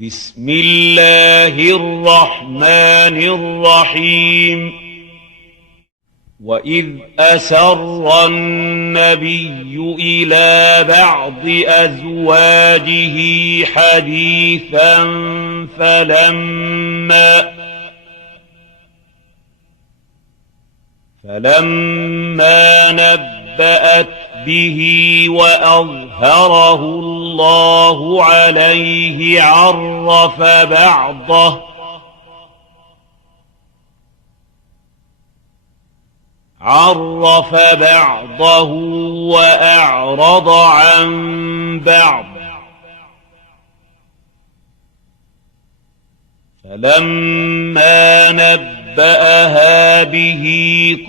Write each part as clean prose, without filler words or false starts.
بسم الله الرحمن الرحيم وإذ أسر النبي إلى بعض أزواجه حديثا فلما نبأت به وأظهره الله عليه عرف بعضه وأعرض عن بعض. فلما نبأها به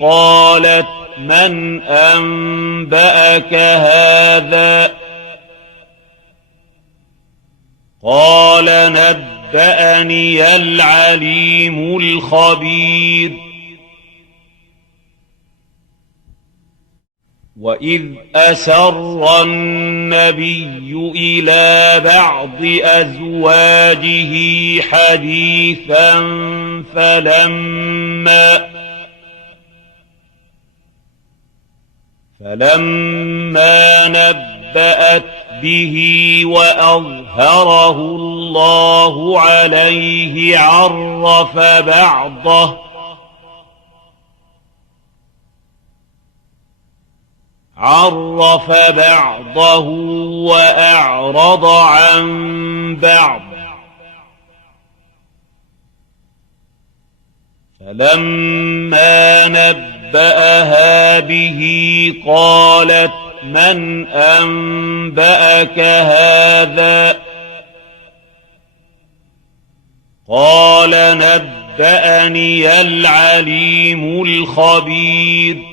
قالت من أنبأك هذا؟ قال نبأني العليم الخبير. وإذ أسر النبي إلى بعض أزواجه حديثا فلما نبأت به وأظهره الله عليه عرف بعضه وأعرض عن بعض. فلما نبأها به قالت من أنبأك هذا؟ قال نبأني العليم الخبير.